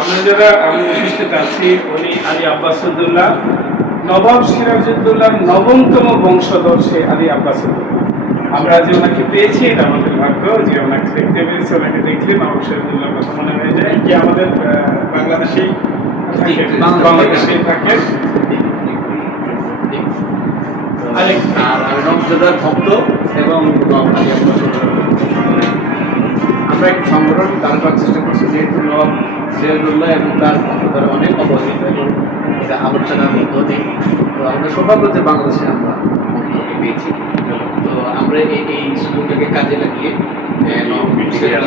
আমরা যারা আমি উপস্থিত আছি, উনি আলী আব্বাসুদ্দৌলা, নবাব সিরাজউদ্দৌলার নবমতম বংশধর সে আলী আব্বাসুদ্দৌলা। আমরা যে ওনাকে পেয়েছি এটা আমাদের ভাগ্য, যে ওনাকে দেখতে পেয়েছি। ওনাকে দেখলে নবাব সিরাজউদ্দৌলার কথা মনে হয়ে যায় যে আমাদের বাংলাদেশেই থাকে। রমজাদার ভক্ত এবং আমরা একটু সংগঠন চালু করার চেষ্টা করছি, যেহেতু নবাব সিরাজউদ্দৌলা এবং তার ভক্তদের অনেক অবহেলিত এবং এটা আলোচনার মধ্য দিয়ে। তো আমরা সৌভাগ্য যে বাংলাদেশে আমরা ভক্তকে পেয়েছি। তো আমরা এই স্কুলটাকে কাজে লাগিয়ে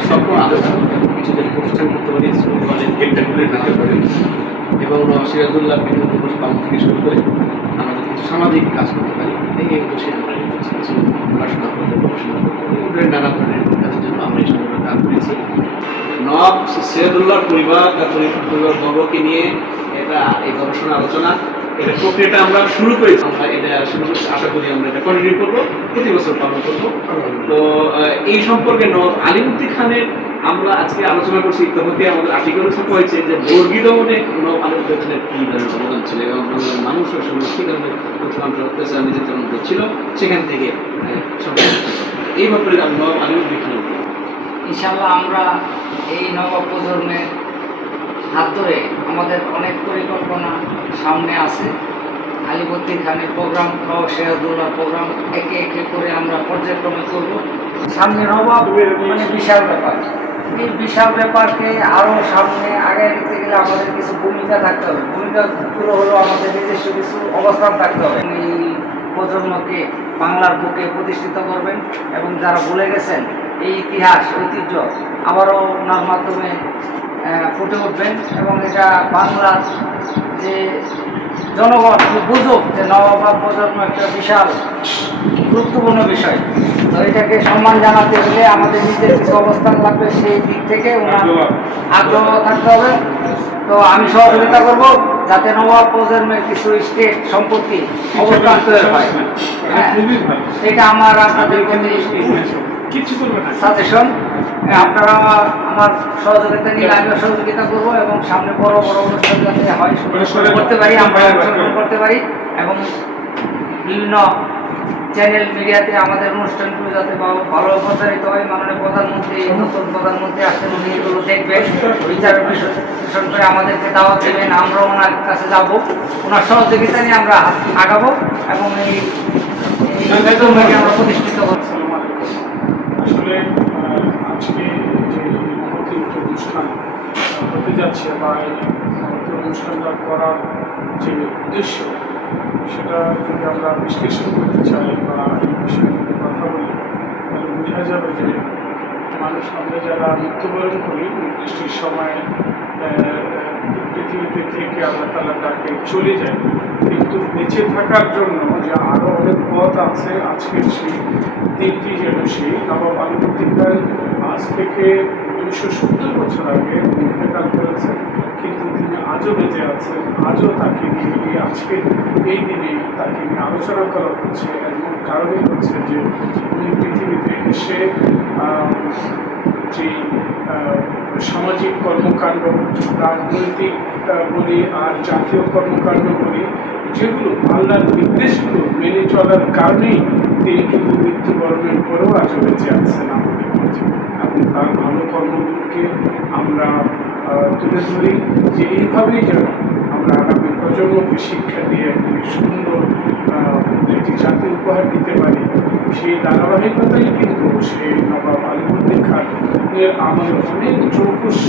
স্বপ্ন আলোচনা কিছু যদি প্রতিষ্ঠান করতে পারি, স্কুল কলেজ গেটটা করতে পারি এবং নবাব সিরাজউদ্দৌলার বিভিন্ন দিবস পালন থেকে শুরু করে আমরা যদি কিছু সামাজিক কাজ করতে পারি, এই উদ্দেশ্যে আমরা কিছু পড়াশোনা করতে গবেষণা করতে নানা ধরনের কাজের জন্য আমরা এই সংগঠন কাজ করেছি। নবাব সিরাজউদ্দৌলার পরিবারবর্গকে নিয়ে এটা এই গবেষণা আলোচনা এটা প্রক্রিয়াটা আমরা শুরু করেছি। আমরা এটা শুরু করছি, আশা করি আমরা এটা কন্টিনিউ করবো, প্রতি বছর পালন করবো। তো এই সম্পর্কে নবাব আলিবর্দী খানের আমরা আজকে আলোচনা করছি। ইতিমধ্যে আমাদের আর্টিকেলও ছাপা হয়েছে যে বর্গী দমনে নবাব আলিবর্দী খানের কী ধরনের অবদান ছিল এবং বাংলার মানুষের সঙ্গে কী ধরনের অত্যাচার অত্যাচার নির্যাতন ছিল, সেখান থেকে এই ব্যাপারে নবাব আলিবর্দী খানের ইনশাআল্লাহ আমরা এই নব প্রজন্মের হাত ধরে আমাদের অনেক পরিকল্পনা সামনে আছে। আলিবর্দী খানের প্রোগ্রাম, নবাব সিরাজউদ্দৌলার প্রোগ্রাম একে একে করে আমরা পর্যায়ক্রমে করব। সামনে নবাব মানে বিশাল ব্যাপার। এই বিশাল ব্যাপারকে আরও সামনে আগে নিতে গেলে আমাদের কিছু ভূমিকা থাকতে হবে। ভূমিকাগুলো হলো আমাদের নিজস্ব কিছু অবস্থান থাকতে হবে। এই প্রজন্মকে বাংলার বুকে প্রতিষ্ঠিত করবেন এবং যারা ভুলে গেছেন এই ইতিহাস ঐতিহ্য আবারও ওনার মাধ্যমে ফুটে উঠবেন এবং এটা বাংলার যে জনগণ বুঝুক যে নবাব প্রজন্ম একটা বিশাল গুরুত্বপূর্ণ বিষয়। তো এটাকে সম্মান জানাতে হলে আমাদের নিজের কিছু অবস্থান লাগবে, সেই দিক থেকে ওনার আগ্রহ থাকতে হবে। তো আমি সহযোগিতা করব যাতে নবাব প্রজন্মের কিছু স্টেট সম্পত্তি অবস্থান তৈরি হয়। এটা আমার আপনাদের কিছু করবে না সাজেশন। আপনারা আমার সহযোগিতা নিয়ে আমিও সহযোগিতা করবো এবং সামনে বড় বড় অনুষ্ঠান যাতে হয় করতে পারি, আমরা অংশগ্রহণ করতে পারি এবং বিভিন্ন চ্যানেল মিডিয়াতে আমাদের অনুষ্ঠানগুলো যাতে ভালো প্রচারিত হয়। মাননীয় প্রধানমন্ত্রী, নতুন প্রধানমন্ত্রী আসছেন, উনি এগুলো দেখবেন, বিচার বিশ্লেষণ করে আমাদেরকে দাওয়াত দেবেন, আমরা ওনার কাছে যাব, ওনার সহযোগিতা নিয়ে আমরা আগাবো এবং এই আমরা প্রতিষ্ঠিত করছি। আসলে আজকে যে অনুষ্ঠান হতে যাচ্ছে বা এই অনুষ্ঠানটা করার যে উদ্দেশ্য, সেটা যদি আমরা বিশ্লেষণ করতে চাই বা এই বিষয়ে যদি কথা বলি, তাহলে বোঝা যাবে যে মানুষ, আমরা যারা মৃত্যুবরণ করি নির্দিষ্ট সময়ে পৃথিবীতে থেকে আল্লাহ তাআলা তাকে চলে যায়, কিন্তু বেঁচে থাকার জন্য যে আরও অনেক পথ আছে। আজকের সেই দিনটি যেন সেই নবাব আলিবর্দী খান আজ থেকে 270 বছর আগে ইন্তেকাল করেছেন, কিন্তু তিনি আজও বেঁচে আছেন। আজও তাকে নিয়ে আজকে এই দিনে তাকে নিয়ে আলোচনা করা হচ্ছে। এমন কারণেই হচ্ছে যে উনি পৃথিবীতে এসে যে সামাজিক কর্মকাণ্ড, রাজনৈতিক বলি আর জাতীয় কর্মকাণ্ড বলি, যেগুলো আল্লাহর নির্দেশগুলো মেনে চলার কারণেই তিনি কিন্তু মৃত্যুবরণের পরেও আজও বেঁচে আছেন আমাদের মাঝে। এবং তার ভালো কর্মগুলোকে আমরা তুলে ধরি, যে এইভাবেই যেন আমরা আগামী প্রজন্মকে শিক্ষা দিয়ে একটি সুন্দর একটি জাতি উপহার দিতে পারি। সেই ধারাবাহিকতাই কিন্তু সেই নবাব আলিবর্দী খানের আমলে অনেক চৌকুশ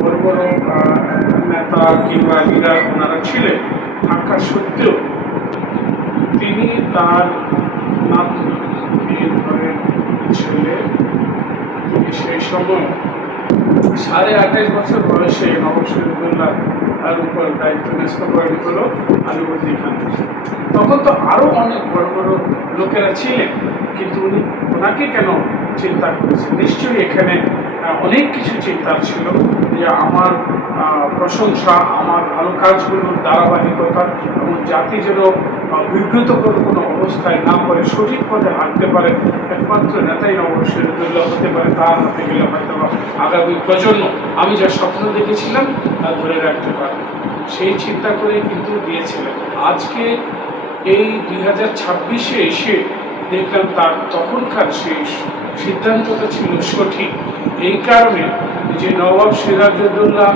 বড় বড় নেতা কিংবা লিডার ওনারা ছিলেন থাকা সত্ত্বেও তিনি তার নাতনি ধরেন ছেলে, তিনি সেই সময় 28.5 বছর বয়সে নবাব সিরাজউদ্দৌলার তার উপর দায়িত্ব ন্যস্ত করে হলো আলিবর্দী খান। তখন তো আরও অনেক বড় বড় লোকেরা ছিলেন, কিন্তু উনি ওনাকে কেন চিন্তা করেছেন? নিশ্চয়ই এখানে অনেক কিছু চিন্তা ছিল, যে আমার প্রশংসা, আমার ভালো কাজগুলোর ধারাবাহিকতা এবং জাতি যেন বিব্রত কোনো অবস্থায় না পড়ে সঠিক পথে হাঁটতে পারে। একমাত্র নেতা নেতাই নবাব সিরাজউদ্দৌলা হতে পারে, তার হাতে গেলে হয়তো বা আগামী প্রজন্ম আমি যা স্বপ্ন দেখেছিলাম তা ধরে রাখতে পারবে। সেই চিন্তা করেই কিন্তু দিয়েছিলেন। আজকে এই 2026-এ এসে দেখলাম তার তখনকার সেই সিদ্ধান্তটা ছিল সঠিক। এই কারণে যে নবাব সিরাজউদ্দৌলা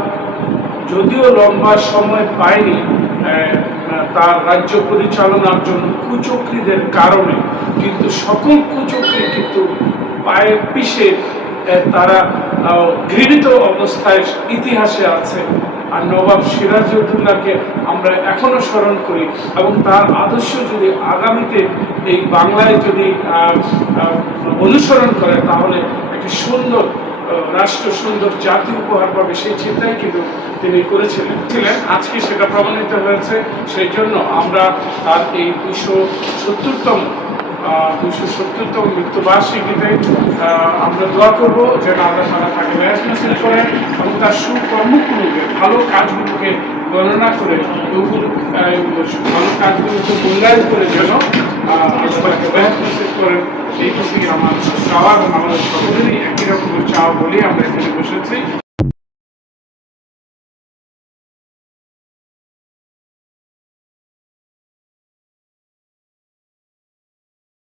যদিও লম্বা সময় পায়নি তার রাজ্য পরিচালনার জন্য কুচক্রীদের কারণে, কিন্তু সকল কুচক্রী কিন্তু পায়ে পিষে তারা ঘৃণিত অবস্থায় ইতিহাসে আছে। আর নবাব সিরাজউদ্দৌলাকে আমরা এখনো স্মরণ করি এবং তার আদর্শ যদি আগামীতে এই বাংলায় যদি অনুসরণ করে তাহলে একটি সুন্দর রাষ্ট্র, সুন্দর জাতি উপহার পাবে, সেই চিন্তাই কিন্তু তিনি করেছিলেন। আজকে সেটা প্রমাণিত হয়েছে। সেই জন্য আমরা তার এই 270তম মৃত্যুবার্ষিকীতে আমরা দোয়া করবো যেন আল্লাহ তাআলা তাকে ন্যায় নসিব করেন এবং তার সুকর্মগুলোকে, ভালো কাজগুলোকে গণনা করে ভালো কাজগুলোকে মূল্যায়ন করে যেন আল্লাহ তাকে ন্যায় নসিব করেন। এই প্রতি আমার চাওয়া এবং আমাদের সকলেরই একই রকমের চাওয়া বলেই আমরা এখানে বসেছি।